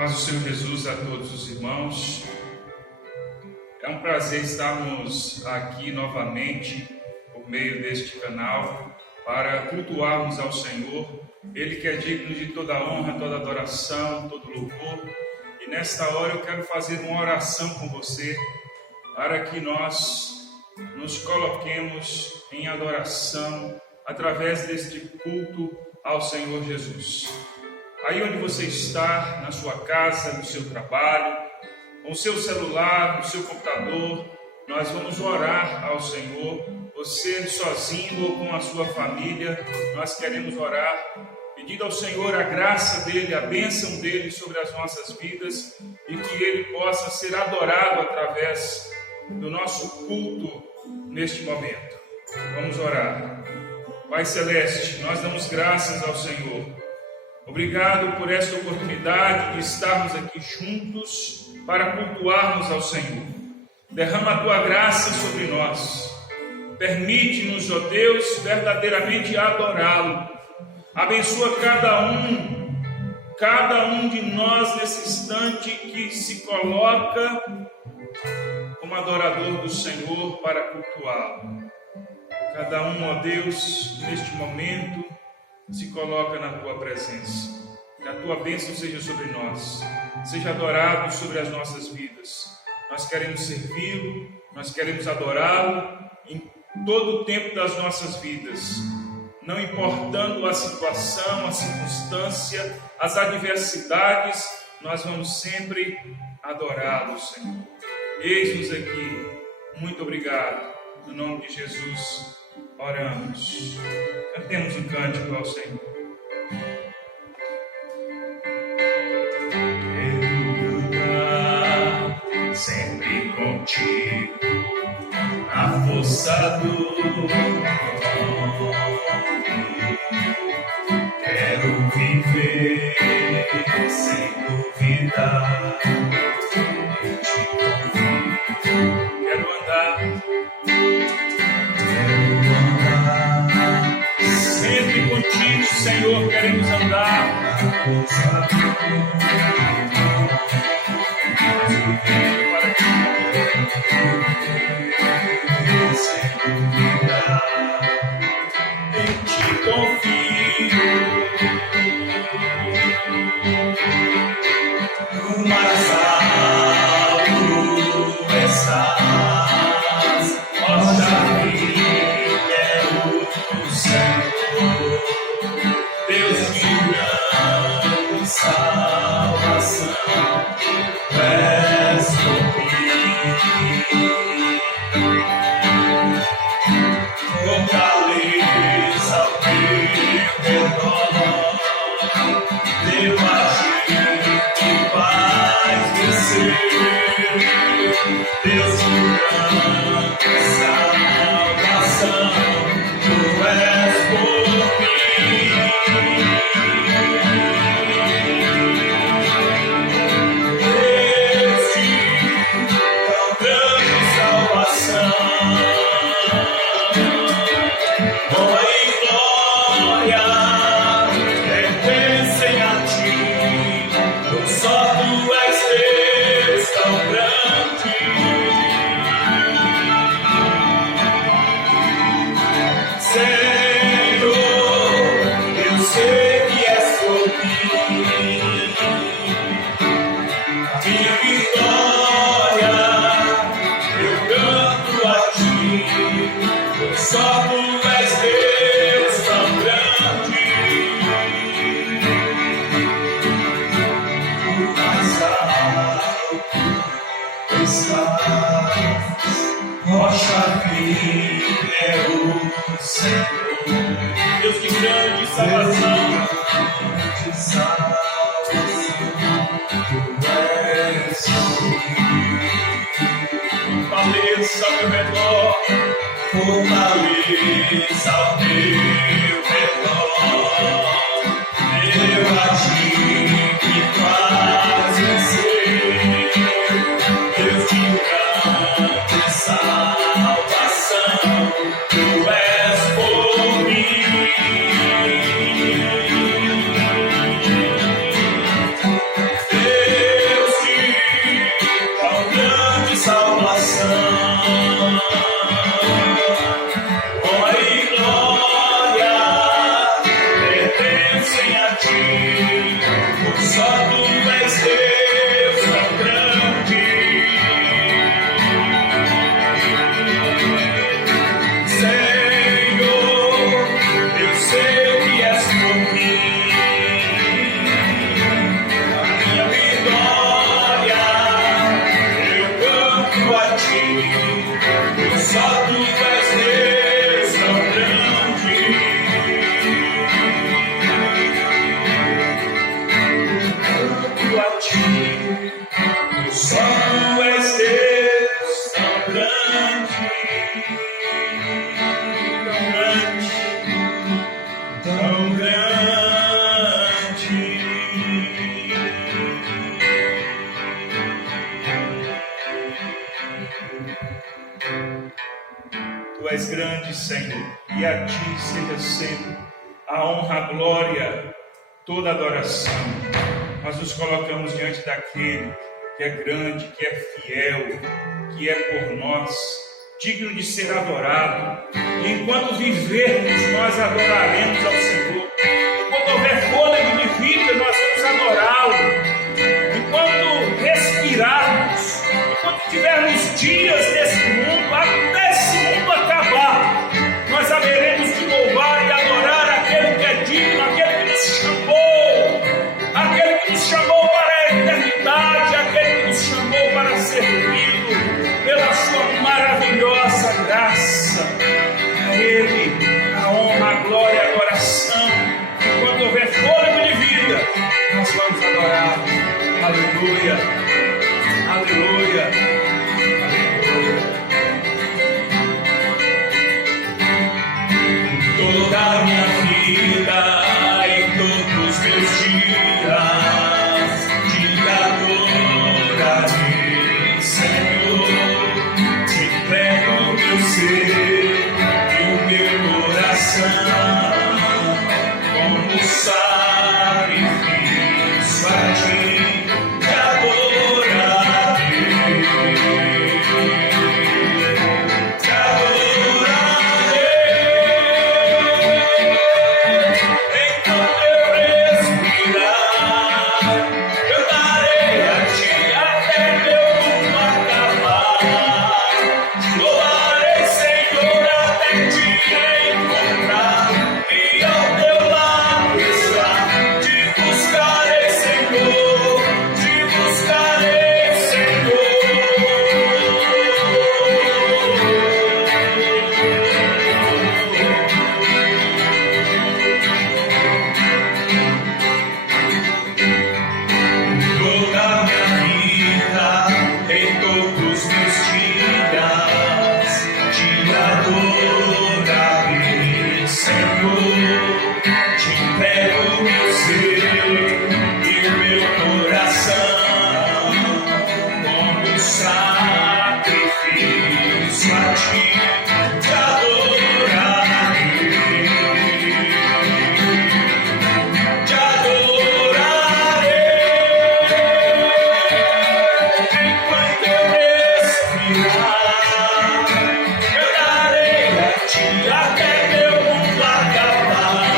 Paz do Senhor Jesus a todos os irmãos. É um prazer estarmos aqui novamente por meio deste canal para cultuarmos ao Senhor, Ele que é digno de toda honra, toda adoração, todo louvor. E nesta hora eu quero fazer uma oração com você para que nós nos coloquemos em adoração através deste culto ao Senhor Jesus. Aí onde você está, na sua casa, no seu trabalho, com o seu celular, no seu computador, nós vamos orar ao Senhor. Você sozinho ou com a sua família, nós queremos orar, pedindo ao Senhor a graça dEle, a bênção dEle sobre as nossas vidas e que Ele possa ser adorado através do nosso culto neste momento. Vamos orar. Pai Celeste, nós damos graças ao Senhor. Obrigado por esta oportunidade de estarmos aqui juntos para cultuarmos ao Senhor. Derrama a Tua graça sobre nós. Permite-nos, ó Deus, verdadeiramente adorá-lo. Abençoa cada um de nós nesse instante que se coloca como adorador do Senhor para cultuá-lo. Cada um, ó Deus, neste momento, se coloca na Tua presença. Que a Tua bênção seja sobre nós, seja adorado sobre as nossas vidas. Nós queremos servi-lo, nós queremos adorá-lo em todo o tempo das nossas vidas, não importando a situação, a circunstância, as adversidades, nós vamos sempre adorá-lo, Senhor. Eis-nos aqui, muito obrigado, no nome de Jesus oramos. Cantemos um cântico ao Senhor. Quero lutar sempre contigo, na força do nome. Quero viver sem duvidar, eu te confio. Quero andar sempre contigo, Senhor, queremos andar. Em ti confio, no mais alto estás, rocha firme o Senhor, Deus de grande salvação, és por mim. Fortaleza ao teu redor, teu agir que faz vencer, Deus de grande salvação, tu és por mim. Deus de tão grande salvação, honra e glória pertencem a ti, só tu és Deus tão grande. Senhor, eu sei que és por mim, a minha vitória eu canto a ti, só tu és Deus tão grande. O mais alto estás, rocha firme é o Senhor, Deus de grande salvação, grande salvação, tu és fortaleza ao meu redor, fortaleza ao teu redor, teu agir que faz vencer, Deus de grande salvação, tu és por mim. Deus Só tu és Deus tão grande. Canto a ti, só tu és Deus tão grande, tão grande. Tu és grande, Senhor, e a ti seja sempre a honra, a glória, toda a adoração. Nós nos colocamos diante daquele que é grande, que é fiel, que é por nós, digno de ser adorado. E enquanto vivermos, nós adoraremos ao Senhor. Enquanto houver fôlego de vida, nós vamos adorá-lo. Enquanto respirarmos, enquanto tivermos dias nesse mundo, até esse mundo acabar, nós haveremos de louvar e adorar aquele que é digno, aquele que nos chamou para a eternidade, aquele que nos chamou para servi-lo pela sua maravilhosa graça. A Ele a honra, a glória, a adoração. Enquanto houver fôlego de vida, nós vamos adorar. Aleluia, aleluia, aleluia. Toda a minha vida e todos os meus dias te adorarei, Senhor. Te entrego o meu ser e o meu coração como sacrifício a ti. Te adorarei, te adorarei. Enquanto eu respirar, eu darei a ti até meu mundo acabar. Te louvarei, Senhor, até te encontrar e ao teu lado estar. Te buscarei, Senhor, te buscarei, Senhor. Toda a minha vida, em todos os meus dias, te adorarei, Senhor. Te entrego o meu ser e o meu coração como sacrifício a ti. Te adorarei, te adorarei. Enquanto eu respirar, eu darei a ti até meu mundo acabar.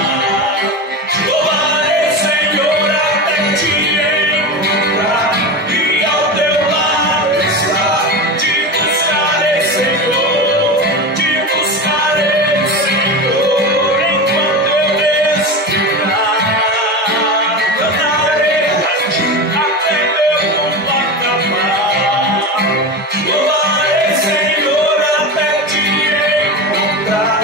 Te louvarei, Senhor, até te encontrar e ao teu lado estar. Te buscarei, Senhor, te buscarei, Senhor. Enquanto eu respirar, eu darei a ti até meu mundo acabar. Te louvarei, Senhor, até te encontrar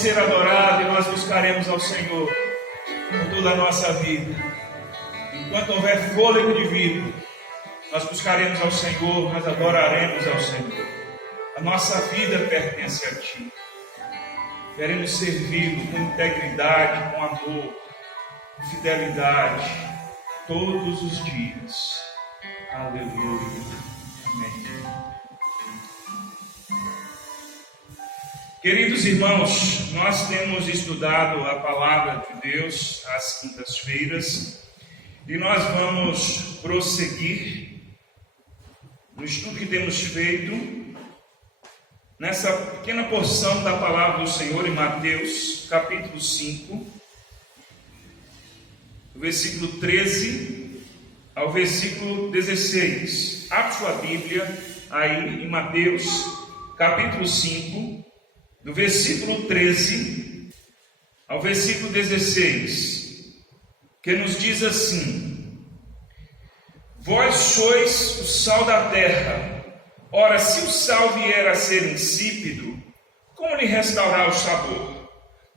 ser adorado e nós buscaremos ao Senhor por toda a nossa vida. Enquanto houver fôlego de vida, nós buscaremos ao Senhor, nós adoraremos ao Senhor. A nossa vida pertence a Ti. Queremos servi-lo com integridade, com amor, com fidelidade, todos os dias. Aleluia. Amém. Queridos irmãos, nós temos estudado a palavra de Deus às quintas-feiras e nós vamos prosseguir no estudo que temos feito nessa pequena porção da palavra do Senhor em Mateus, capítulo 5, do versículo 13 ao versículo 16. Abra sua Bíblia aí em Mateus, capítulo 5, do versículo 13 ao versículo 16, que nos diz assim: Vós sois o sal da terra. Ora, se o sal vier a ser insípido, como lhe restaurar o sabor?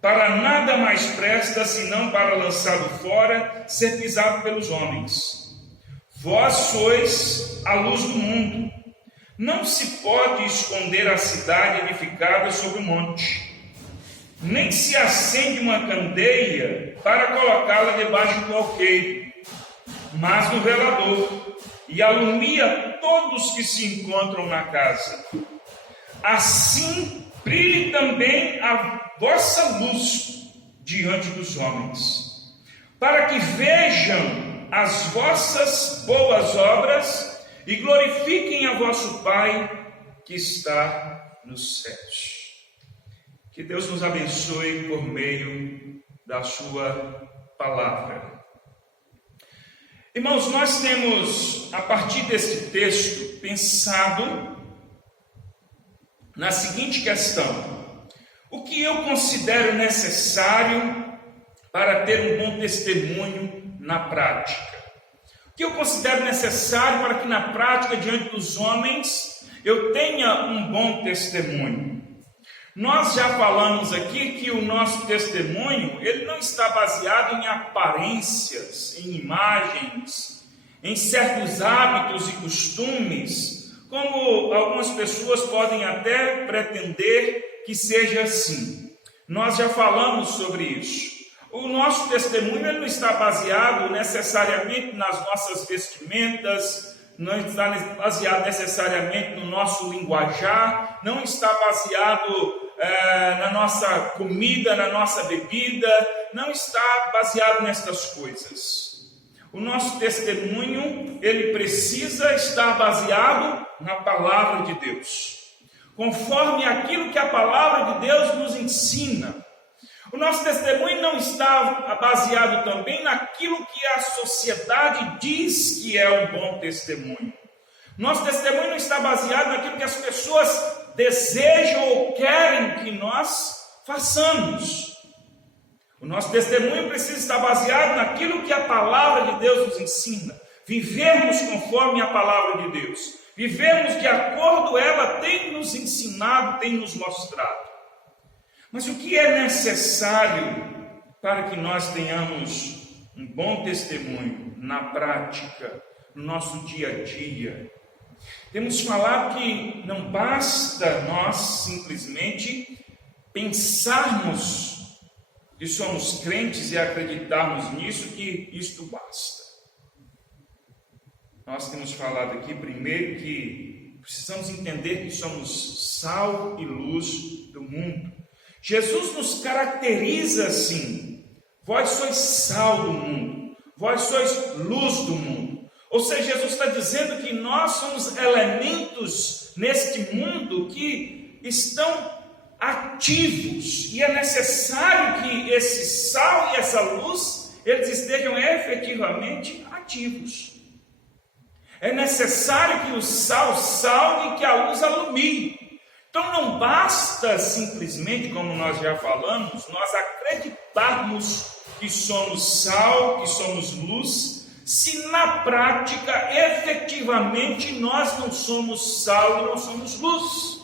Para nada mais presta, senão para lançado fora, ser pisado pelos homens. Vós sois a luz do mundo. Não se pode esconder a cidade edificada sobre o monte, nem se acende uma candeia para colocá-la debaixo do alqueire, mas no velador, e alumia todos que se encontram na casa. Assim brilhe também a vossa luz diante dos homens, para que vejam as vossas boas obras e glorifiquem a vosso Pai que está nos céus. Que Deus nos abençoe por meio da sua palavra. Irmãos, nós temos, a partir deste texto, pensado na seguinte questão: o que eu considero necessário para ter um bom testemunho na prática? O que eu considero necessário para que na prática, diante dos homens, eu tenha um bom testemunho? Nós já falamos aqui que o nosso testemunho, ele não está baseado em aparências, em imagens, em certos hábitos e costumes, como algumas pessoas podem até pretender que seja assim. Nós já falamos sobre isso. O nosso testemunho ele não está baseado necessariamente nas nossas vestimentas, não está baseado necessariamente no nosso linguajar, não está baseado na nossa comida, na nossa bebida, não está baseado nestas coisas. O nosso testemunho, ele precisa estar baseado na palavra de Deus, conforme aquilo que a palavra de Deus nos ensina. O nosso testemunho não está baseado também naquilo que a sociedade diz que é um bom testemunho. Nosso testemunho não está baseado naquilo que as pessoas desejam ou querem que nós façamos. O nosso testemunho precisa estar baseado naquilo que a palavra de Deus nos ensina. Vivermos conforme a palavra de Deus. Vivermos de acordo ela tem nos ensinado, tem nos mostrado. Mas o que é necessário para que nós tenhamos um bom testemunho na prática, no nosso dia a dia? Temos falado que não basta nós simplesmente pensarmos que somos crentes e acreditarmos nisso, que isto basta. Nós temos falado aqui primeiro que precisamos entender que somos sal e luz do mundo. Jesus nos caracteriza assim: vós sois sal do mundo, vós sois luz do mundo. Ou seja, Jesus está dizendo que nós somos elementos neste mundo que estão ativos, e é necessário que esse sal e essa luz, eles estejam efetivamente ativos. É necessário que o sal salgue e que a luz alumie. Então não basta simplesmente, como nós já falamos, nós acreditarmos que somos sal, que somos luz, se na prática, efetivamente, nós não somos sal e não somos luz.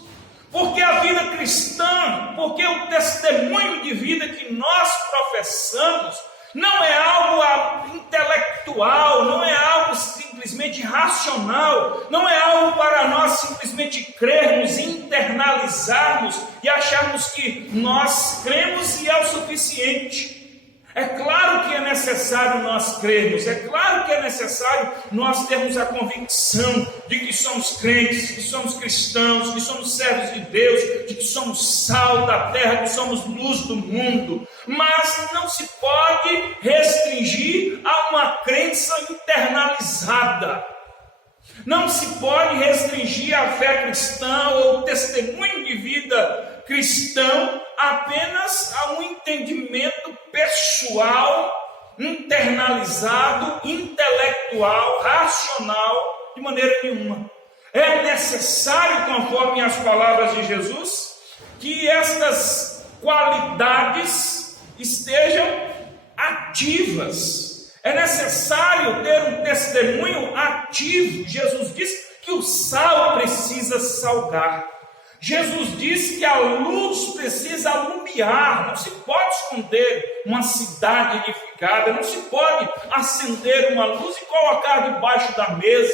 Porque a vida cristã, porque o testemunho de vida que nós professamos não é algo intelectual, não é algo simplesmente racional, não é algo para nós simplesmente crermos, internalizarmos e acharmos que nós cremos e é o suficiente. É claro que é necessário nós crermos, é claro que é necessário nós termos a convicção de que somos crentes, que somos cristãos, que somos servos de Deus, de que somos sal da terra, que somos luz do mundo. Mas não se pode restringir a uma crença internalizada. Não se pode restringir a fé cristã ou o testemunho de vida cristão apenas a um entendimento pessoal, internalizado, intelectual, racional, de maneira nenhuma. É necessário, conforme as palavras de Jesus, que estas qualidades estejam ativas. É necessário ter um testemunho ativo. Jesus diz que o sal precisa salgar. Jesus disse que a luz precisa alumiar, não se pode esconder uma cidade edificada, não se pode acender uma luz e colocar debaixo da mesa.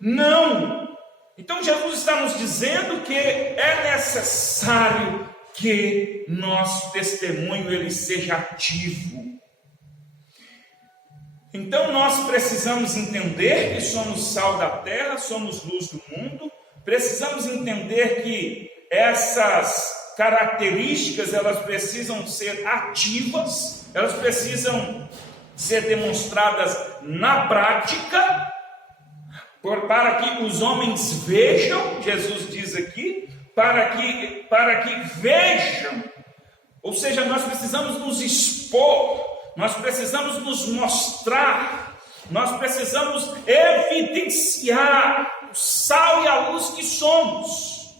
Não! Então Jesus está nos dizendo que é necessário que nosso testemunho ele seja ativo. Então nós precisamos entender que somos sal da terra, somos luz do mundo. Precisamos entender que essas características, elas precisam ser ativas, elas precisam ser demonstradas na prática, para que os homens vejam, Jesus diz aqui, para que vejam, ou seja, nós precisamos nos expor, nós precisamos nos mostrar, nós precisamos evidenciar o sal e a luz que somos.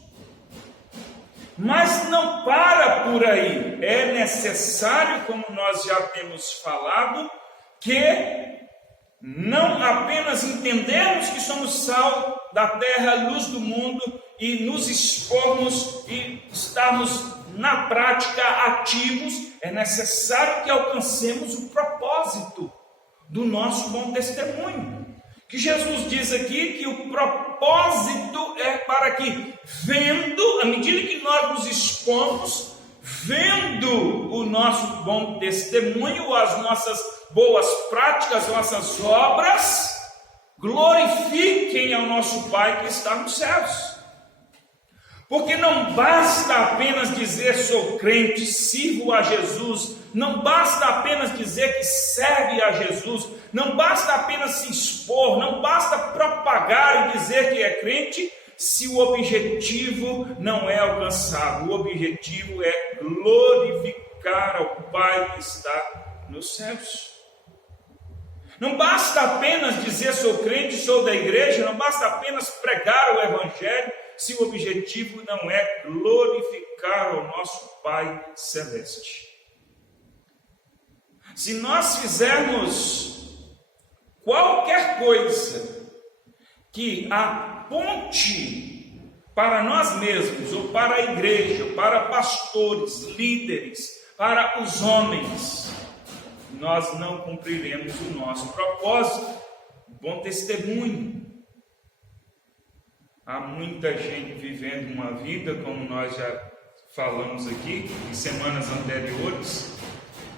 Mas não para por aí. É necessário, como nós já temos falado, que não apenas entendemos que somos sal da terra, luz do mundo, e nos expormos e estarmos na prática ativos, é necessário que alcancemos o propósito do nosso bom testemunho. Que Jesus diz aqui que o propósito é para que, vendo, à medida que nós nos expomos, vendo o nosso bom testemunho, as nossas boas práticas, as nossas obras, glorifiquem ao nosso Pai que está nos céus. Porque não basta apenas dizer sou crente, sirvo a Jesus, não basta apenas dizer que serve a Jesus, não basta apenas se expor, não basta propagar e dizer que é crente, se o objetivo não é alcançado. O objetivo é glorificar ao Pai que está nos céus. Não basta apenas dizer sou crente, sou da igreja, não basta apenas pregar o Evangelho, se o objetivo não é glorificar o nosso Pai Celeste. Se nós fizermos qualquer coisa que aponte para nós mesmos, ou para a igreja, ou para pastores, líderes, para os homens, nós não cumpriremos o nosso propósito, bom testemunho. Há muita gente vivendo uma vida, como nós já falamos aqui em semanas anteriores,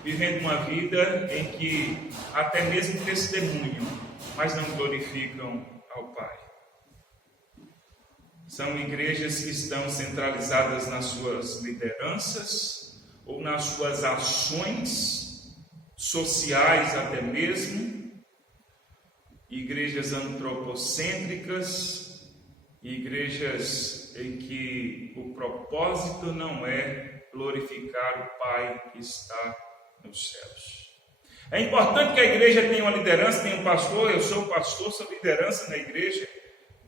vivendo uma vida em que até mesmo testemunham, mas não glorificam ao Pai. São igrejas que estão centralizadas nas suas lideranças ou nas suas ações sociais até mesmo, igrejas antropocêntricas, igrejas em que o propósito não é glorificar o Pai que está nos céus. É importante que a igreja tenha uma liderança, tenha um pastor. Eu sou pastor, sou liderança na igreja,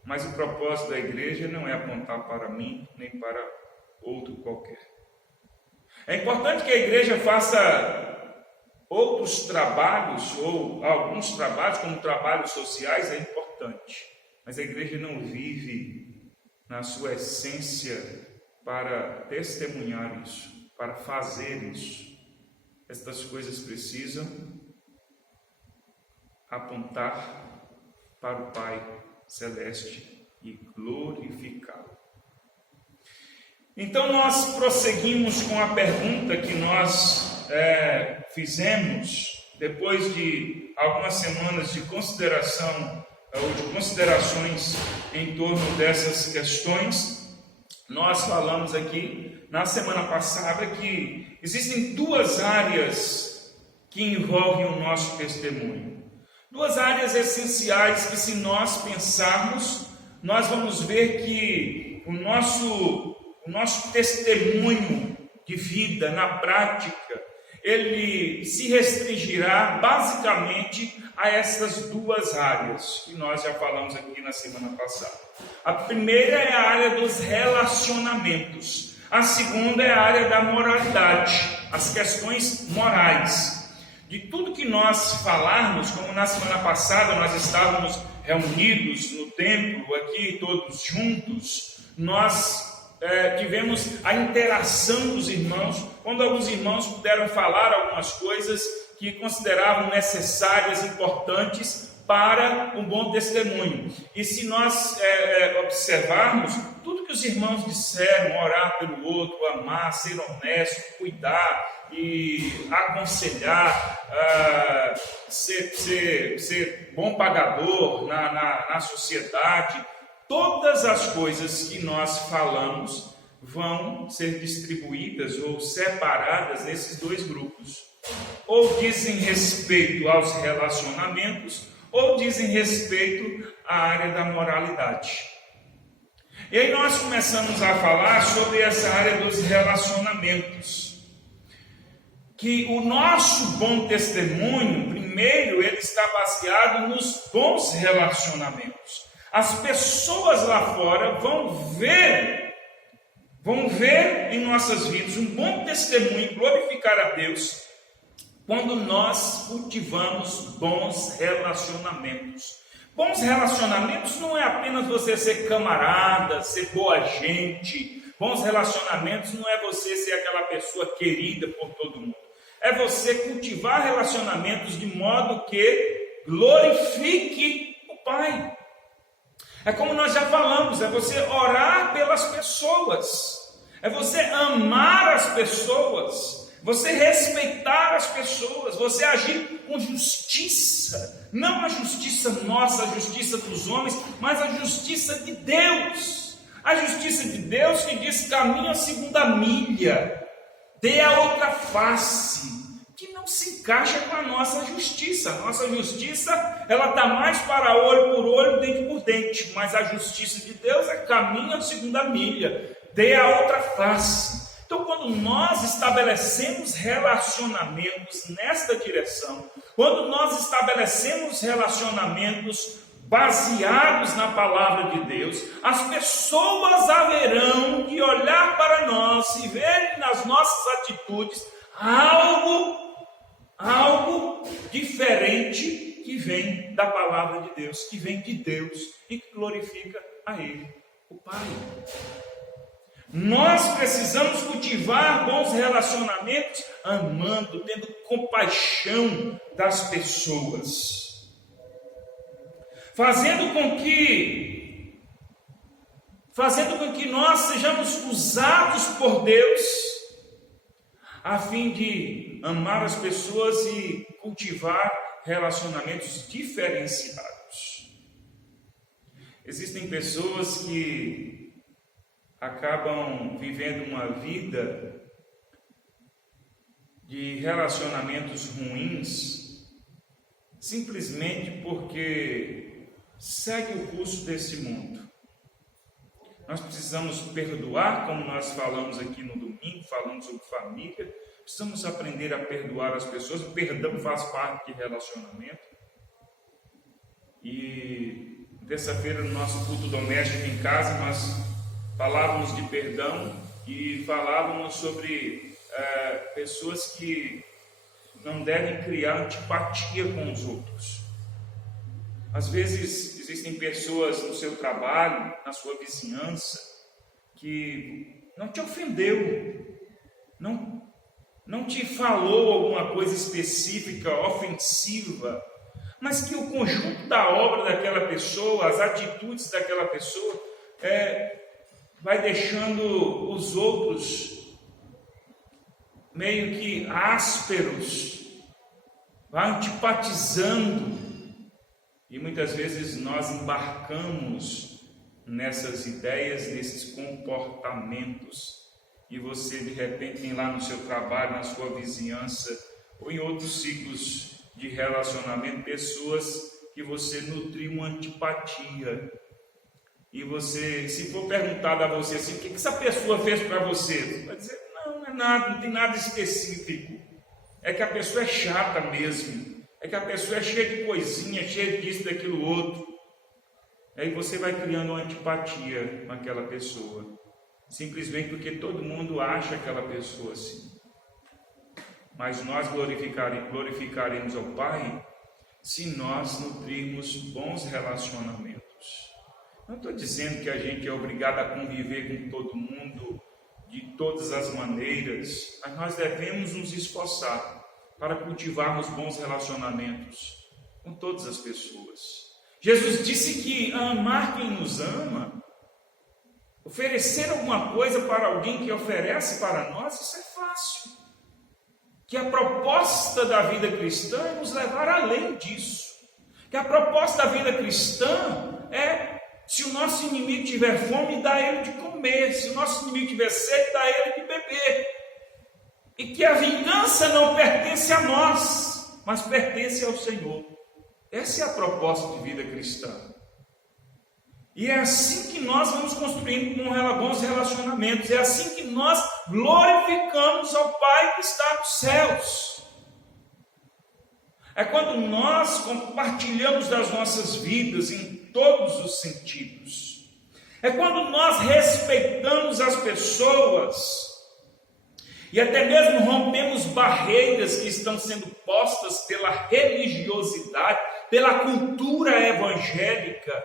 mas o propósito da igreja não é apontar para mim, nem para outro qualquer. É importante que a igreja faça outros trabalhos, ou alguns trabalhos, como trabalhos sociais, é importante. Mas a igreja não vive na sua essência para testemunhar isso, para fazer isso. Estas coisas precisam apontar para o Pai Celeste e glorificá-lo. Então nós prosseguimos com a pergunta que nós fizemos depois de algumas semanas de consideração ou de considerações em torno dessas questões. Nós falamos aqui na semana passada que existem duas áreas que envolvem o nosso testemunho. Duas áreas essenciais que, se nós pensarmos, nós vamos ver que o nosso testemunho de vida na prática, ele se restringirá basicamente a essas duas áreas que nós já falamos aqui na semana passada. A primeira é a área dos relacionamentos. A segunda é a área da moralidade, as questões morais. De tudo que nós falarmos, como na semana passada nós estávamos reunidos no templo, aqui todos juntos, nós tivemos a interação dos irmãos, quando alguns irmãos puderam falar algumas coisas que consideravam necessárias, importantes para um bom testemunho. E se nós observarmos, tudo que os irmãos disseram, orar pelo outro, amar, ser honesto, cuidar e aconselhar, ser bom pagador na sociedade, todas as coisas que nós falamos vão ser distribuídas ou separadas nesses dois grupos. Ou dizem respeito aos relacionamentos, ou dizem respeito à área da moralidade. E aí nós começamos a falar sobre essa área dos relacionamentos. Que o nosso bom testemunho, primeiro, ele está baseado nos bons relacionamentos. As pessoas lá fora vão ver em nossas vidas um bom testemunho, glorificar a Deus, quando nós cultivamos bons relacionamentos. Bons relacionamentos não é apenas você ser camarada, ser boa gente. Bons relacionamentos não é você ser aquela pessoa querida por todo mundo. É você cultivar relacionamentos de modo que glorifique o Pai. É como nós já falamos, é você orar pelas pessoas, é você amar as pessoas, você respeitar as pessoas, você agir com justiça, não a justiça nossa, a justiça dos homens, mas a justiça de Deus. A justiça de Deus que diz: caminha a segunda milha, dê a outra face, que não se encaixa com a nossa justiça. A nossa justiça, ela está mais para olho por olho, dente por dente, mas a justiça de Deus é caminho a segunda milha, dê a outra face. Então, quando nós estabelecemos relacionamentos nesta direção, quando nós estabelecemos relacionamentos baseados na palavra de Deus, as pessoas haverão de olhar para nós e verem nas nossas atitudes algo diferente que vem da palavra de Deus, que vem de Deus e que glorifica a Ele, o Pai. Nós precisamos cultivar bons relacionamentos, amando, tendo compaixão das pessoas, fazendo com que nós sejamos usados por Deus a fim de amar as pessoas e cultivar relacionamentos diferenciados. Existem pessoas que acabam vivendo uma vida de relacionamentos ruins simplesmente porque segue o curso desse mundo. Nós precisamos perdoar, como nós falamos aqui no domingo, falamos sobre família. Precisamos aprender a perdoar as pessoas. O perdão faz parte de relacionamento. E terça-feira, no nosso culto doméstico em casa, nós falávamos de perdão e falávamos sobre pessoas que não devem criar antipatia com os outros. Às vezes existem pessoas no seu trabalho, na sua vizinhança, que não te ofendeu, não te falou alguma coisa específica, ofensiva, mas que o conjunto da obra daquela pessoa, as atitudes daquela pessoa, vai deixando os outros meio que ásperos, vai antipatizando, e muitas vezes nós embarcamos nessas ideias, nesses comportamentos, e você de repente tem lá no seu trabalho, na sua vizinhança, ou em outros ciclos de relacionamento, pessoas que você nutriu uma antipatia. E você, se for perguntado a você assim, o que essa pessoa fez para você? Você vai dizer, não é nada, não tem nada específico. É que a pessoa é chata mesmo. É que a pessoa é cheia de coisinha, cheia disso, daquilo outro. Aí você vai criando uma antipatia com aquela pessoa. Simplesmente porque todo mundo acha aquela pessoa assim. Mas nós glorificaremos ao Pai se nós nutrirmos bons relacionamentos. Não estou dizendo que a gente é obrigado a conviver com todo mundo de todas as maneiras, mas nós devemos nos esforçar para cultivarmos bons relacionamentos com todas as pessoas. Jesus disse que amar quem nos ama, oferecer alguma coisa para alguém que oferece para nós, isso é fácil. Que a proposta da vida cristã é nos levar além disso. Que a proposta da vida cristã é, se o nosso inimigo tiver fome, dá ele de comer. Se o nosso inimigo tiver sede, dá ele de beber. E que a vingança não pertence a nós, mas pertence ao Senhor. Essa é a proposta de vida cristã. E é assim que nós vamos construindo bons relacionamentos. É assim que nós glorificamos ao Pai que está nos céus. É quando nós compartilhamos das nossas vidas em todos os sentidos. É quando nós respeitamos as pessoas e até mesmo rompemos barreiras que estão sendo postas pela religiosidade, pela cultura evangélica,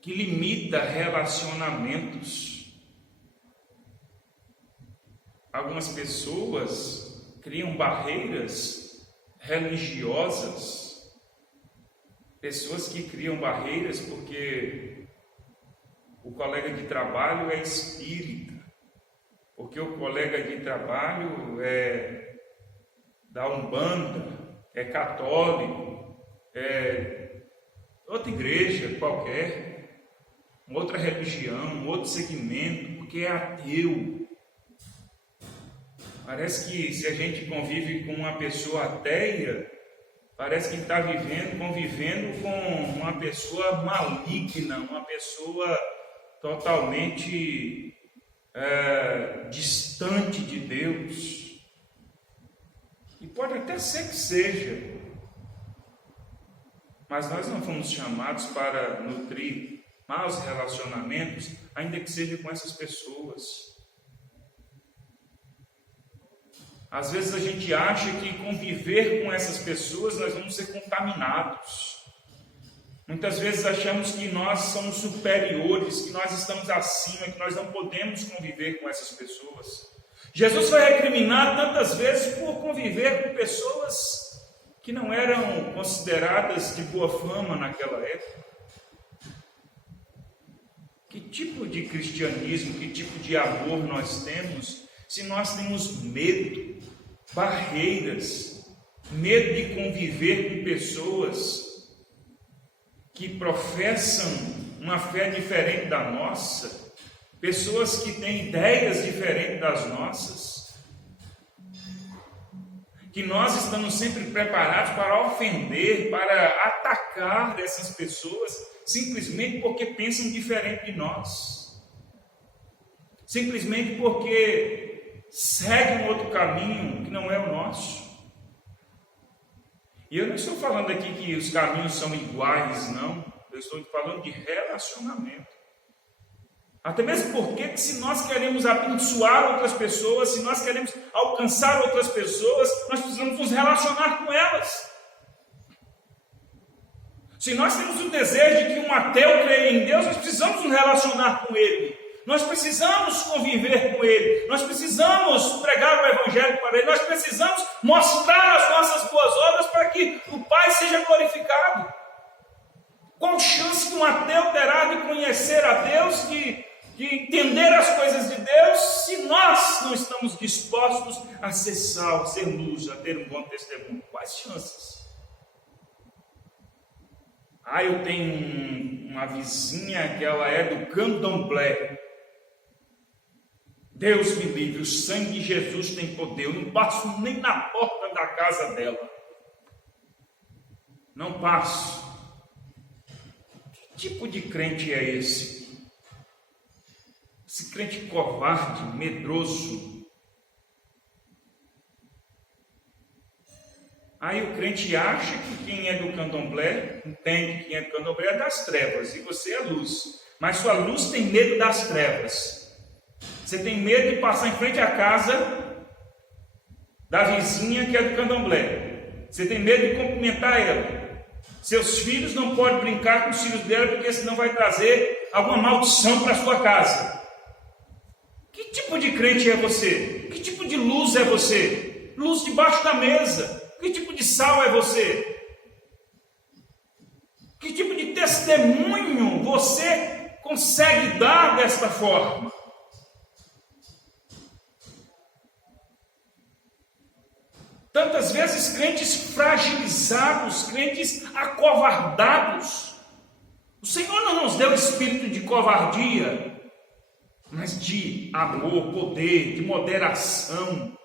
que limita relacionamentos. Algumas pessoas criam barreiras religiosas, pessoas que criam barreiras porque o colega de trabalho é espírita, porque o colega de trabalho é da Umbanda, é católico, é outra igreja qualquer, outra religião, outro segmento, porque é ateu. Parece que se a gente convive com uma pessoa ateia, parece que está convivendo com uma pessoa maligna, uma pessoa totalmente distante de Deus. E pode até ser que seja, mas nós não fomos chamados para nutrir maus relacionamentos, ainda que seja com essas pessoas. Às vezes a gente acha que conviver com essas pessoas nós vamos ser contaminados. Muitas vezes achamos que nós somos superiores, que nós estamos acima, que nós não podemos conviver com essas pessoas. Jesus foi recriminado tantas vezes por conviver com pessoas que não eram consideradas de boa fama naquela época. Que tipo de cristianismo, que tipo de amor nós temos se nós temos medo, barreiras, medo de conviver com pessoas que professam uma fé diferente da nossa, pessoas que têm ideias diferentes das nossas, que nós estamos sempre preparados para ofender, para atacar essas pessoas, simplesmente porque pensam diferente de nós, simplesmente porque seguem um outro caminho que não é o nosso. E eu não estou falando aqui que os caminhos são iguais, não. Eu estou falando de relacionamento. Até mesmo porque se nós queremos abençoar outras pessoas, se nós queremos alcançar outras pessoas, nós precisamos nos relacionar com elas. Se nós temos o desejo de que um ateu creia em Deus, nós precisamos nos relacionar com Ele. Nós precisamos conviver com Ele. Nós precisamos pregar o Evangelho para Ele. Nós precisamos mostrar as nossas boas obras para que o Pai seja glorificado. Qual chance que um ateu terá de conhecer a Deus, de entender as coisas de Deus, se nós não estamos dispostos a ser sal, ser luz, a ter um bom testemunho? Quais chances? Eu tenho uma vizinha que ela é do candomblé. Deus me livre, o sangue de Jesus tem poder. Eu não passo nem na porta da casa dela. Não passo. Que tipo de crente é esse? Esse crente covarde, medroso. Aí o crente acha que quem é do candomblé, entende que quem é do candomblé é das trevas, e você é luz. Mas sua luz tem medo das trevas. Você tem medo de passar em frente à casa da vizinha que é do candomblé. Você tem medo de cumprimentar ela. Seus filhos não podem brincar com os filhos dela, porque senão vai trazer alguma maldição para a sua casa. Que tipo de crente é você? Que tipo de luz é você? Luz debaixo da mesa. Que tipo de sal é você? Que tipo de testemunho você consegue dar desta forma? Tantas vezes crentes fragilizados, crentes acovardados. O Senhor não nos deu espírito de covardia, mas de amor, poder, de moderação.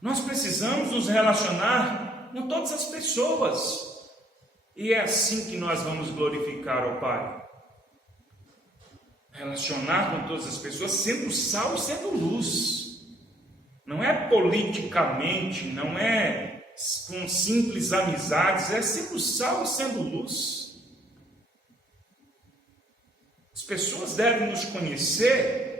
Nós precisamos nos relacionar com todas as pessoas. E é assim que nós vamos glorificar ao Pai. Relacionar com todas as pessoas, sendo sal e sendo luz. Não é politicamente, não é com simples amizades, é sendo sal e sendo luz. As pessoas devem nos conhecer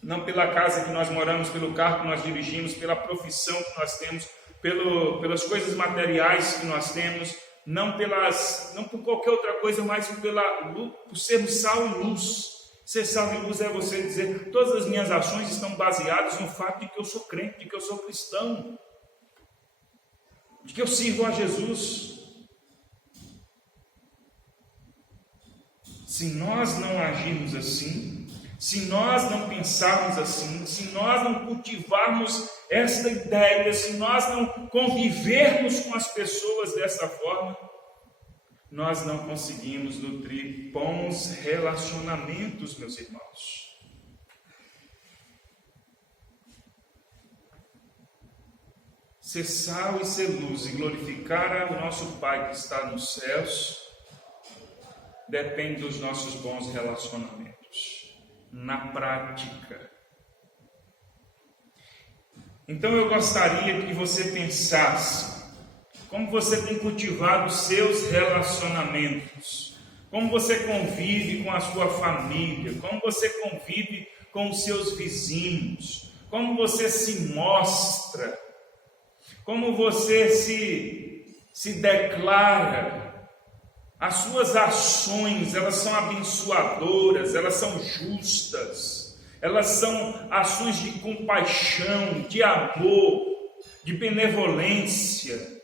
não pela casa que nós moramos, pelo carro que nós dirigimos, pela profissão que nós temos, pelas coisas materiais que nós temos, não por qualquer outra coisa, mas por sermos sal e luz. Ser sal e luz é você dizer: todas as minhas ações estão baseadas no fato de que eu sou crente, de que eu sou cristão, de que eu sirvo a Jesus. Se nós não agirmos assim, se nós não pensarmos assim, se nós não cultivarmos esta ideia, se nós não convivermos com as pessoas dessa forma, nós não conseguimos nutrir bons relacionamentos, meus irmãos. Ser sal e ser luz e glorificar o nosso Pai que está nos céus depende dos nossos bons relacionamentos. Na prática. Então eu gostaria que você pensasse como você tem cultivado os seus relacionamentos, como você convive com a sua família, como você convive com os seus vizinhos, como você se mostra, como você se declara. As suas ações, elas são abençoadoras, elas são justas, elas são ações de compaixão, de amor, de benevolência,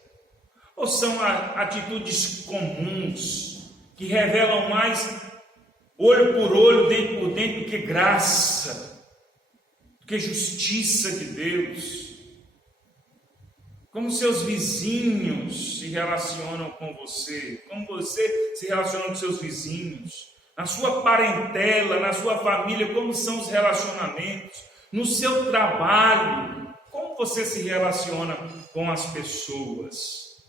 ou são atitudes comuns, que revelam mais olho por olho, dente por dente, do que graça, do que justiça de Deus? Como seus vizinhos se relacionam com você? Como você se relaciona com seus vizinhos? Na sua parentela, na sua família, como são os relacionamentos? No seu trabalho, como você se relaciona com as pessoas?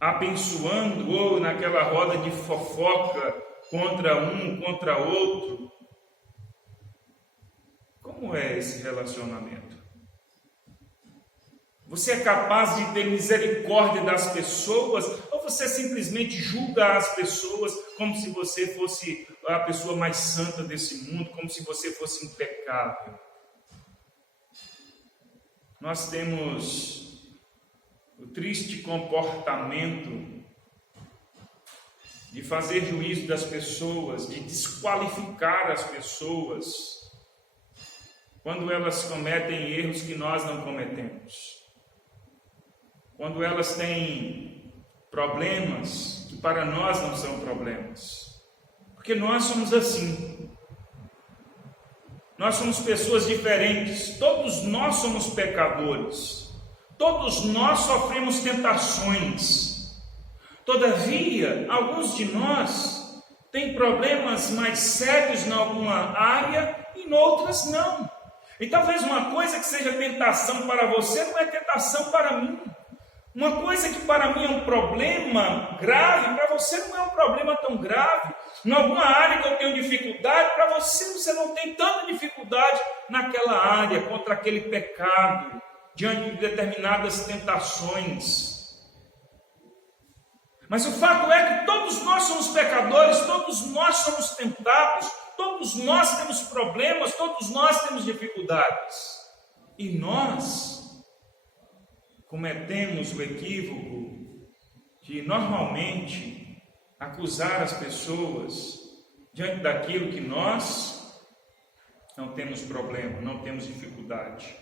Abençoando ou naquela roda de fofoca contra um, contra outro? Como é esse relacionamento? Você é capaz de ter misericórdia das pessoas, ou você simplesmente julga as pessoas como se você fosse a pessoa mais santa desse mundo, como se você fosse impecável? nós temos o triste comportamento de fazer juízo das pessoas, de desqualificar as pessoas quando elas cometem erros que nós não cometemos. Quando elas têm problemas que para nós não são problemas. Porque nós somos assim. Nós somos pessoas diferentes. Todos nós somos pecadores. Todos nós sofremos tentações. Todavia, alguns de nós têm problemas mais sérios em alguma área e em outras não. E talvez uma coisa que seja tentação para você não é tentação para mim. Uma coisa que para mim é um problema grave, para você não é um problema tão grave. Em alguma área que eu tenho dificuldade, para você não tem tanta dificuldade naquela área, contra aquele pecado, diante de determinadas tentações. Mas o fato é que todos nós somos pecadores, todos nós somos tentados, todos nós temos problemas, todos nós temos dificuldades. E nós cometemos o equívoco de normalmente acusar as pessoas diante daquilo que nós não temos problema, não temos dificuldade,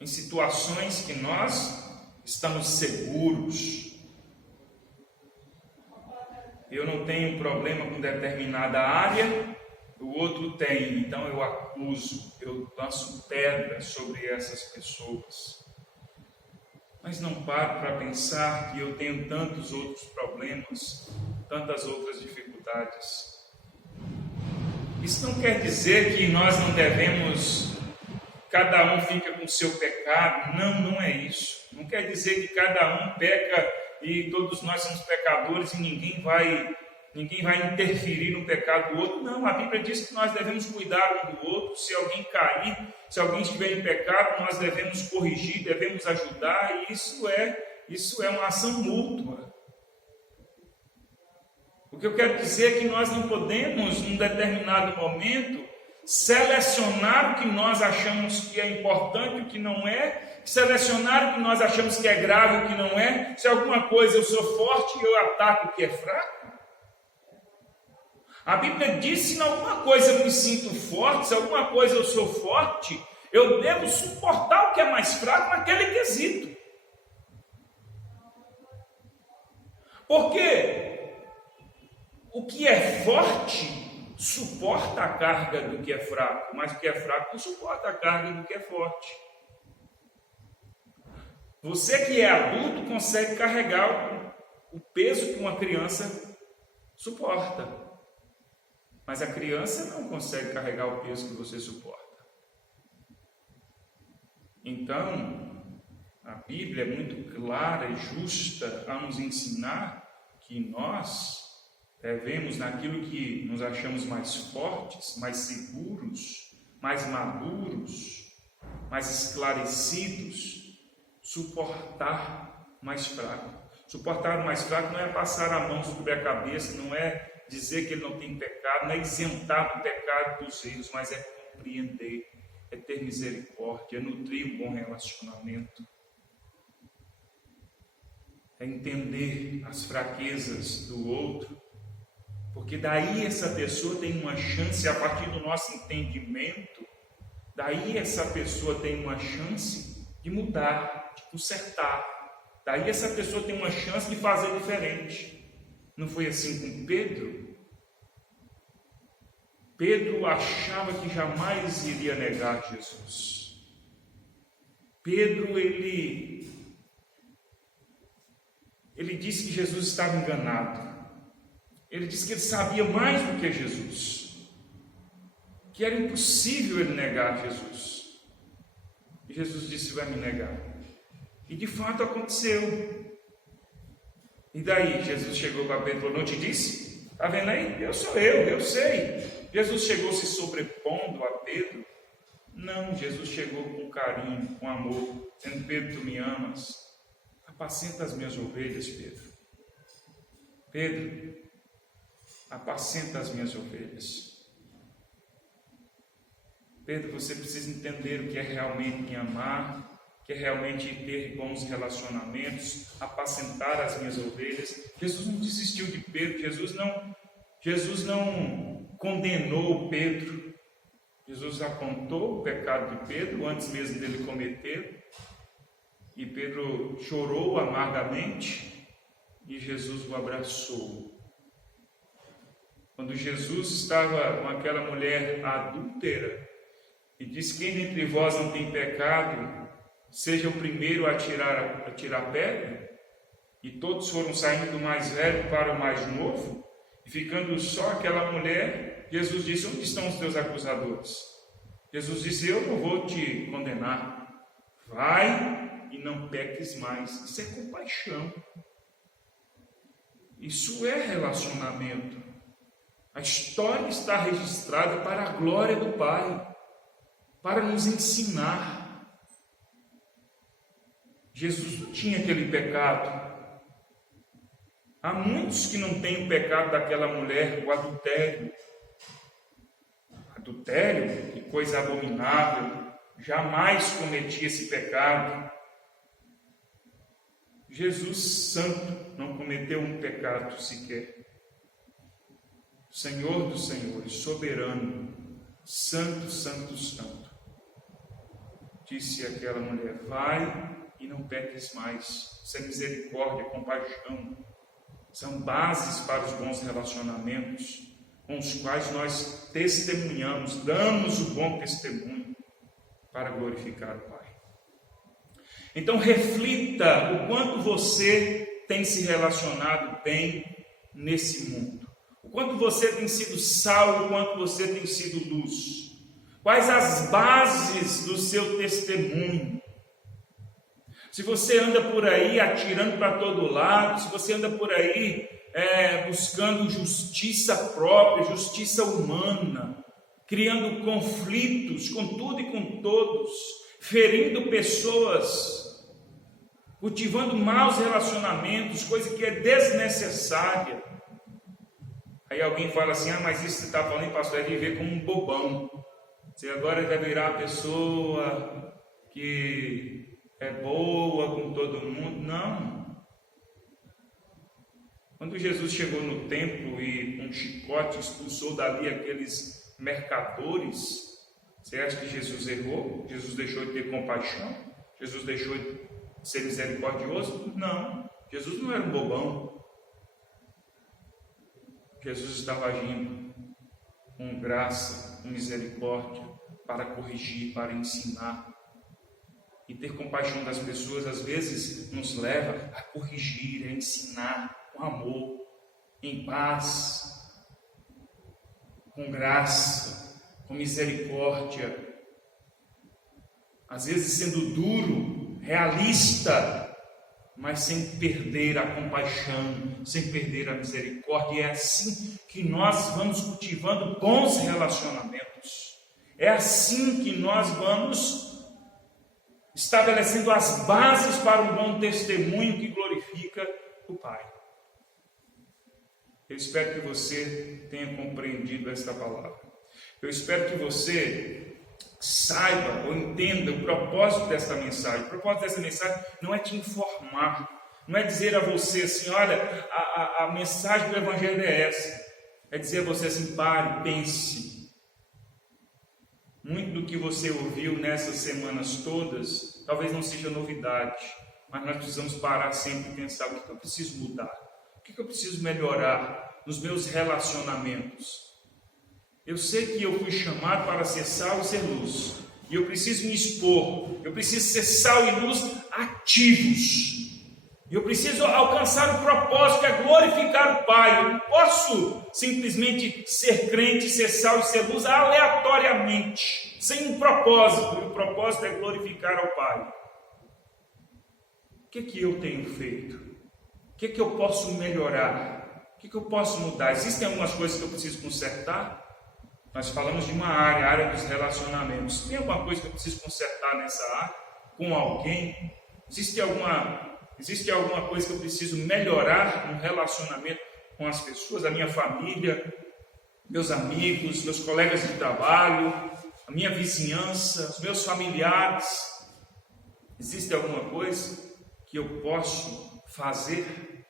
em situações que nós estamos seguros. Eu não tenho problema com determinada área, o outro tem, então eu acuso, eu lanço pedras sobre essas pessoas. Mas não paro para pensar que eu tenho tantos outros problemas, tantas outras dificuldades. Isso não quer dizer que nós não devemos, cada um fica com o seu pecado. Não, não é isso. Não quer dizer que cada um peca e todos nós somos pecadores e ninguém vai interferir no pecado do outro. Não, a Bíblia diz que nós devemos cuidar um do outro. Se alguém cair, se alguém estiver em pecado, nós devemos corrigir, devemos ajudar, e isso é uma ação mútua. O que eu quero dizer é que nós não podemos, num determinado momento, selecionar o que nós achamos que é importante e o que não é, selecionar o que nós achamos que é grave e o que não é. Se alguma coisa eu sou forte, eu ataco o que é fraco. A Bíblia diz que se em alguma coisa eu me sinto forte, se alguma coisa eu sou forte, eu devo suportar o que é mais fraco naquele quesito. Porque o que é forte suporta a carga do que é fraco, mas o que é fraco não suporta a carga do que é forte. Você que é adulto consegue carregar o peso que uma criança suporta. Mas a criança não consegue carregar o peso que você suporta. Então, a Bíblia é muito clara e justa a nos ensinar que nós devemos, naquilo que nos achamos mais fortes, mais seguros, mais maduros, mais esclarecidos, suportar mais fraco. Suportar o mais fraco não é passar a mão sobre a cabeça, não é dizer que ele não tem pecado, não é isentar do pecado dos erros, mas é compreender, é ter misericórdia, é nutrir um bom relacionamento, é entender as fraquezas do outro, porque daí essa pessoa tem uma chance, a partir do nosso entendimento, daí essa pessoa tem uma chance de mudar, de consertar, daí essa pessoa tem uma chance de fazer diferente. Não foi assim com Pedro? Pedro achava que jamais iria negar Jesus. Pedro, ele disse que Jesus estava enganado. Ele disse que ele sabia mais do que Jesus, que era impossível ele negar Jesus. E Jesus disse: vai me negar. E de fato aconteceu. E daí Jesus chegou para Pedro e falou: não te disse? Está vendo aí? Eu sou eu sei. Jesus chegou se sobrepondo a Pedro? Não, Jesus chegou com carinho, com amor, dizendo: Pedro, tu me amas? Apacenta as minhas ovelhas, Pedro. Pedro, apacenta as minhas ovelhas. Pedro, você precisa entender o que é realmente me amar, que é realmente ter bons relacionamentos, apacentar as minhas ovelhas. Jesus não desistiu de Pedro, Jesus não condenou Pedro. Jesus apontou o pecado de Pedro antes mesmo dele cometer, e Pedro chorou amargamente e Jesus o abraçou. Quando Jesus estava com aquela mulher adúltera e disse: quem dentre vós não tem pecado, seja o primeiro a tirar pedra, e todos foram saindo do mais velho para o mais novo, e ficando só aquela mulher, Jesus disse: onde estão os teus acusadores? Jesus disse: eu não vou te condenar, vai e não peques mais. Isso é compaixão, isso é relacionamento. A história está registrada para a glória do Pai, para nos ensinar. Jesus não tinha aquele pecado. Há muitos que não têm o pecado daquela mulher, o adultério. Adultério, que coisa abominável, jamais cometi esse pecado. Jesus Santo não cometeu um pecado sequer. Senhor dos senhores, soberano, santo, santo, santo. Disse aquela mulher: vai e não peques mais. Isso é misericórdia, compaixão. São bases para os bons relacionamentos, com os quais nós testemunhamos, damos o bom testemunho para glorificar o Pai. Então reflita o quanto você tem se relacionado bem nesse mundo. O quanto você tem sido sal, o quanto você tem sido luz. Quais as bases do seu testemunho? Se você anda por aí atirando para todo lado, se você anda por aí buscando justiça própria, justiça humana, criando conflitos com tudo e com todos, ferindo pessoas, cultivando maus relacionamentos, coisa que é desnecessária. Aí alguém fala assim: mas isso que você está falando, pastor, é viver como um bobão. Você agora vai virar uma pessoa que é boa com todo mundo. Não. Quando Jesus chegou no templo e com um chicote expulsou dali aqueles mercadores, você acha que Jesus errou? Jesus deixou de ter compaixão? Jesus deixou de ser misericordioso? Não. Jesus não era um bobão. Jesus estava agindo com graça, com misericórdia, para corrigir, para ensinar. E ter compaixão das pessoas, às vezes, nos leva a corrigir, a ensinar, com amor, em paz, com graça, com misericórdia. Às vezes sendo duro, realista, mas sem perder a compaixão, sem perder a misericórdia. E é assim que nós vamos cultivando bons relacionamentos. É assim que nós vamos estabelecendo as bases para um bom testemunho que glorifica o Pai. Eu espero que você tenha compreendido esta palavra. Eu espero que você saiba ou entenda o propósito desta mensagem. O propósito dessa mensagem não é te informar, não é dizer a você assim: olha, a mensagem do Evangelho é essa. É dizer a você assim: pare, pense. Muito do que você ouviu nessas semanas todas, talvez não seja novidade, mas nós precisamos parar sempre e pensar: o que eu preciso mudar? O que eu preciso melhorar nos meus relacionamentos? Eu sei que eu fui chamado para ser sal e ser luz, e eu preciso me expor, eu preciso ser sal e luz ativos, e eu preciso alcançar o propósito que é glorificar o Pai. Eu não posso simplesmente ser crente, ser sal e ser luz aleatoriamente, sem um propósito, e o propósito é glorificar ao Pai. O que eu tenho feito? O que eu posso melhorar? O que eu posso mudar? Existem algumas coisas que eu preciso consertar? Nós falamos de uma área, a área dos relacionamentos. Tem alguma coisa que eu preciso consertar nessa área? Com alguém? Existe alguma coisa que eu preciso melhorar no relacionamento com as pessoas, a minha família, meus amigos, meus colegas de trabalho, a minha vizinhança, os meus familiares? Existe alguma coisa que eu posso fazer?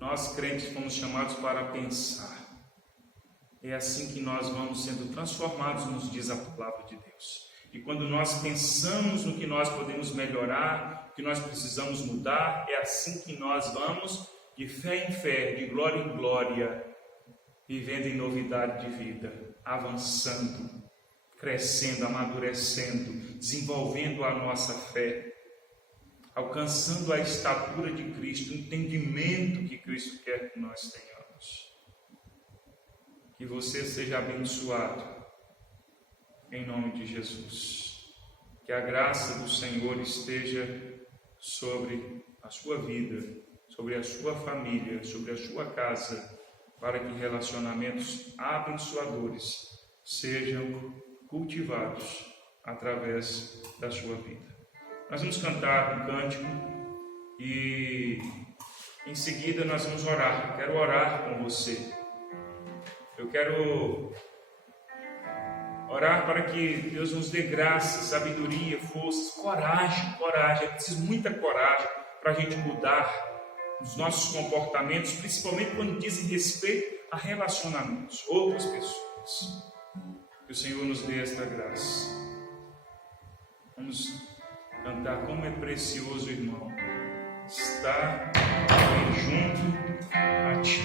Nós crentes fomos chamados para pensar. É assim que nós vamos sendo transformados, nos diz a palavra de Deus. E quando nós pensamos no que nós podemos melhorar, que nós precisamos mudar, é assim que nós vamos de fé em fé, de glória em glória, vivendo em novidade de vida, avançando, crescendo, amadurecendo, desenvolvendo a nossa fé, alcançando a estatura de Cristo, o entendimento que Cristo quer que nós tenhamos. Que você seja abençoado, em nome de Jesus. Que a graça do Senhor esteja sobre a sua vida, sobre a sua família, sobre a sua casa, para que relacionamentos abençoadores sejam cultivados através da sua vida. Nós vamos cantar um cântico e em seguida nós vamos orar. Eu quero orar com você. Eu quero orar para que Deus nos dê graça, sabedoria, forças, coragem. É preciso muita coragem para a gente mudar os nossos comportamentos, principalmente quando dizem respeito a relacionamentos, outras pessoas. Que o Senhor nos dê esta graça. Vamos cantar como é precioso, irmão, estar bem junto a Ti.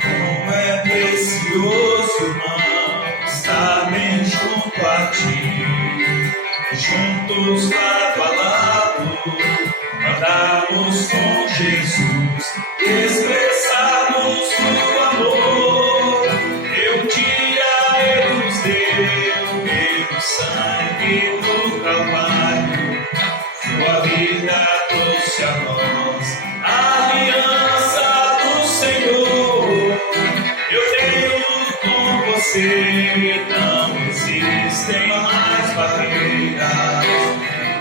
Como é precioso, irmão, estar bem junto a Ti, juntos lado a lado, andarmos com Jesus, expressarmos o amor. Eu dia Ele nos deu, pelo sangue do Calvário, sua vida trouxe a nós a aliança do Senhor. Eu tenho com você, não existem mais barreiras.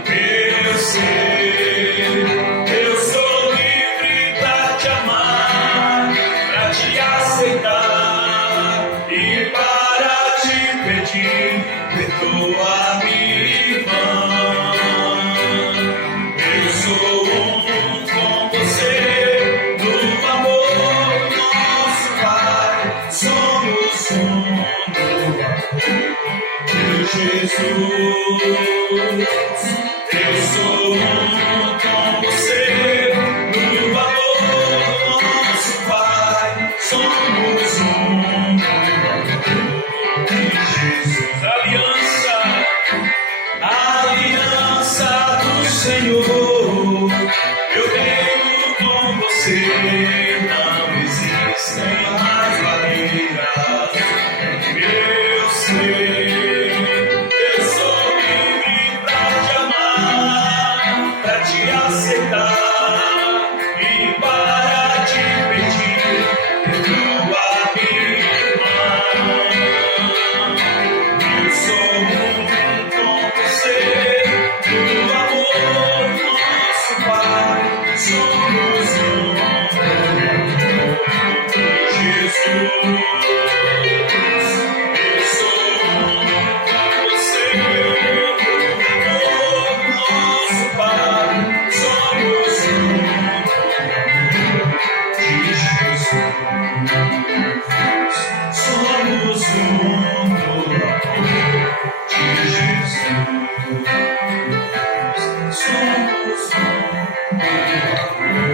Eu sei, eu sou livre pra te amar, pra te aceitar e para te pedir, perdoa-me, irmão. Eu sou um com você, no amor do nosso Pai, somos um no amor de Jesus. Eu sou um com você, no amor do nosso Pai, somos um no amor de Jesus. Aliança do Senhor, eu tenho com você, não existem mais barreiras. Eu sei, eu sou livre pra te amar, pra te aceitar e para te pedir, perdoa-me, irmão. Eu sou um com você, no amor do nosso Pai, somos um de Jesus. Eu sou um com você, no amor do nosso Pai, somos um de Jesus. Somos um no amor de Jesus. Somos um no amor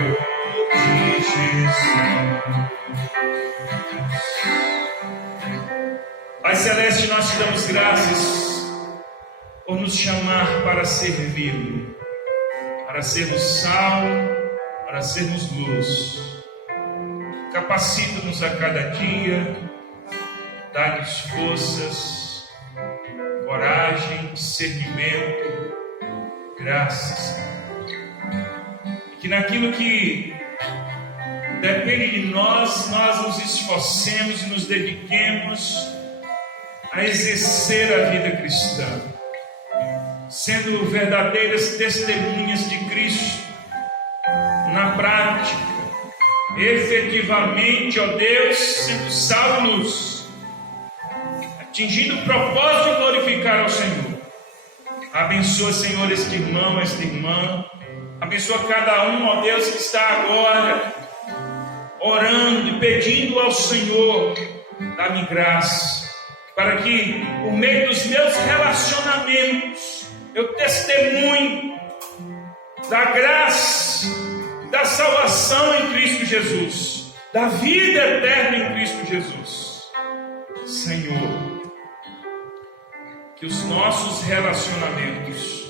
de Jesus. Pai Celeste, nós te damos graças por nos chamar para servi-lo, para sermos sal, para sermos luz. Capacita-nos a cada dia, dá-nos forças, coragem, discernimento, graças. E que naquilo que depende de nós nos esforcemos e nos dediquemos a exercer a vida cristã, sendo verdadeiras testemunhas de Cristo na prática, efetivamente, ó Deus, sendo sal e luz, atingindo o propósito de glorificar ao Senhor. Abençoa, Senhor, este irmão, esta irmã. Abençoa cada um, ó Deus, que está agora orando e pedindo ao Senhor, dá-me graça, para que, por meio dos meus relacionamentos, eu testemunhe da graça, da salvação em Cristo Jesus, da vida eterna em Cristo Jesus. Senhor, que os nossos relacionamentos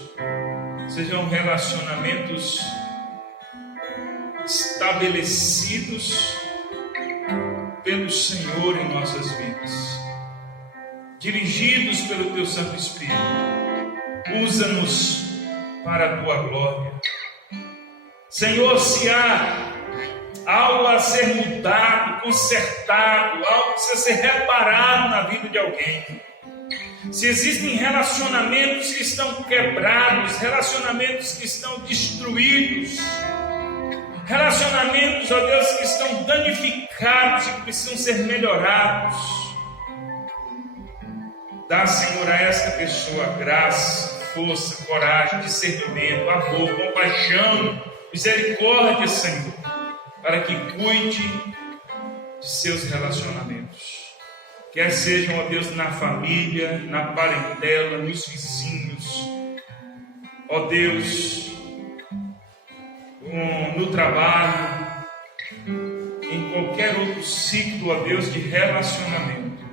sejam relacionamentos estabelecidos pelo Senhor em nossas vidas, dirigidos pelo Teu Santo Espírito. Usa-nos para a Tua glória. Senhor, se há algo a ser mudado, consertado, algo que precisa ser reparado na vida de alguém, se existem relacionamentos que estão quebrados, relacionamentos que estão destruídos, relacionamentos, ó Deus, que estão danificados e que precisam ser melhorados, dá, Senhor, a esta pessoa graça, força, coragem, discernimento, amor, compaixão, misericórdia, Senhor, para que cuide de seus relacionamentos. Quer sejam, ó Deus, na família, na parentela, nos vizinhos, ó Deus, no trabalho, em qualquer outro ciclo, ó Deus, de relacionamento,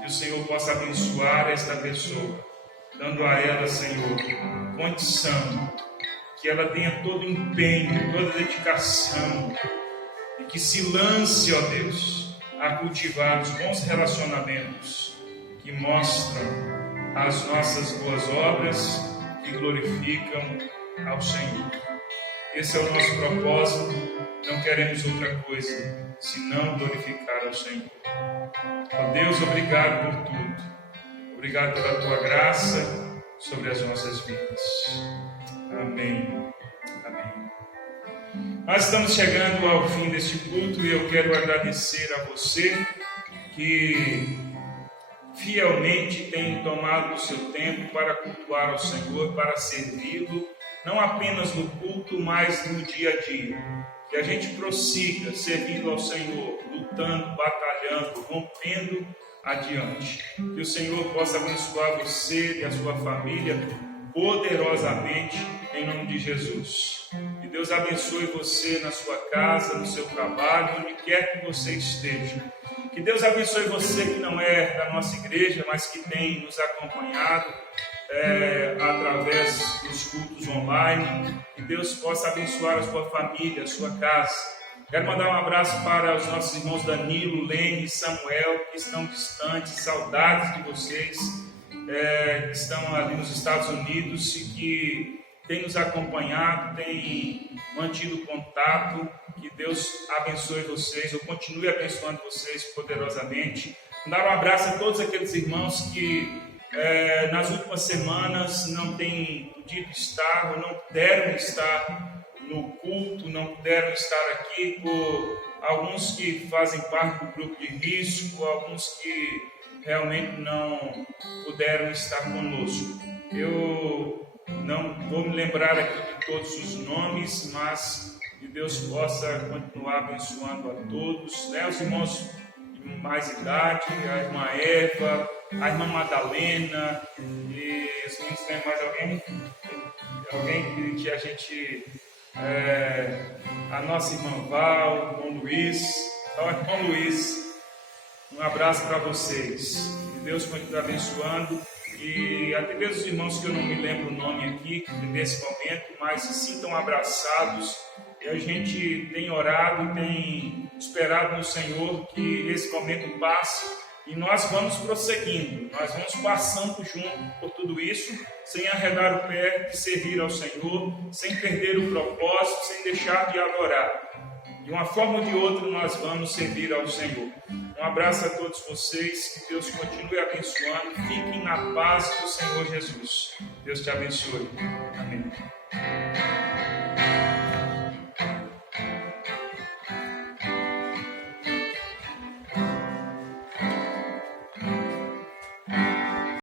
que o Senhor possa abençoar esta pessoa, dando a ela, Senhor, condição, que ela tenha todo o empenho, toda a dedicação, e que se lance, ó Deus, a cultivar os bons relacionamentos que mostram as nossas boas obras, que glorificam ao Senhor. Esse é o nosso propósito, não queremos outra coisa senão glorificar ao Senhor. Ó Deus, obrigado por tudo, obrigado pela Tua graça sobre as nossas vidas. Amém. Amém. Nós estamos chegando ao fim deste culto e eu quero agradecer a você que fielmente tem tomado o seu tempo para cultuar ao Senhor, para servi-lo, não apenas no culto, mas no dia a dia. Que a gente prossiga servindo ao Senhor, lutando, batalhando, rompendo adiante. Que o Senhor possa abençoar você e a sua família poderosamente, em nome de Jesus. Que Deus abençoe você na sua casa, no seu trabalho, onde quer que você esteja. Que Deus abençoe você que não é da nossa igreja, mas que tem nos acompanhado através dos cultos online. Que Deus possa abençoar a sua família, a sua casa. Quero mandar um abraço para os nossos irmãos Danilo, Lene e Samuel, que estão distantes, saudades de vocês, que estão ali nos Estados Unidos e que têm nos acompanhado, têm mantido contato. Que Deus abençoe vocês, ou continue abençoando vocês poderosamente. Mandar um abraço a todos aqueles irmãos que nas últimas semanas não têm podido estar, ou não puderam estar no culto, não puderam estar aqui, por alguns que fazem parte do grupo de risco, alguns que realmente não puderam estar conosco. Eu não vou me lembrar aqui de todos os nomes, mas que Deus possa continuar abençoando a todos, né? Os irmãos de mais idade, a irmã Eva, a irmã Madalena, e os meninos, tem mais alguém que a gente, a nossa irmã Val, o irmão Luiz. Então, irmão Luiz, um abraço para vocês, que Deus continue abençoando, e até mesmo os irmãos que eu não me lembro o nome aqui nesse momento, mas se sintam abraçados. E a gente tem orado, tem esperado no Senhor que esse momento passe, e nós vamos prosseguindo, nós vamos passando junto por tudo isso, sem arredar o pé de servir ao Senhor, sem perder o propósito, sem deixar de adorar. De uma forma ou de outra nós vamos servir ao Senhor. Um abraço a todos vocês, que Deus continue abençoando, fiquem na paz do Senhor Jesus. Deus te abençoe. Amém.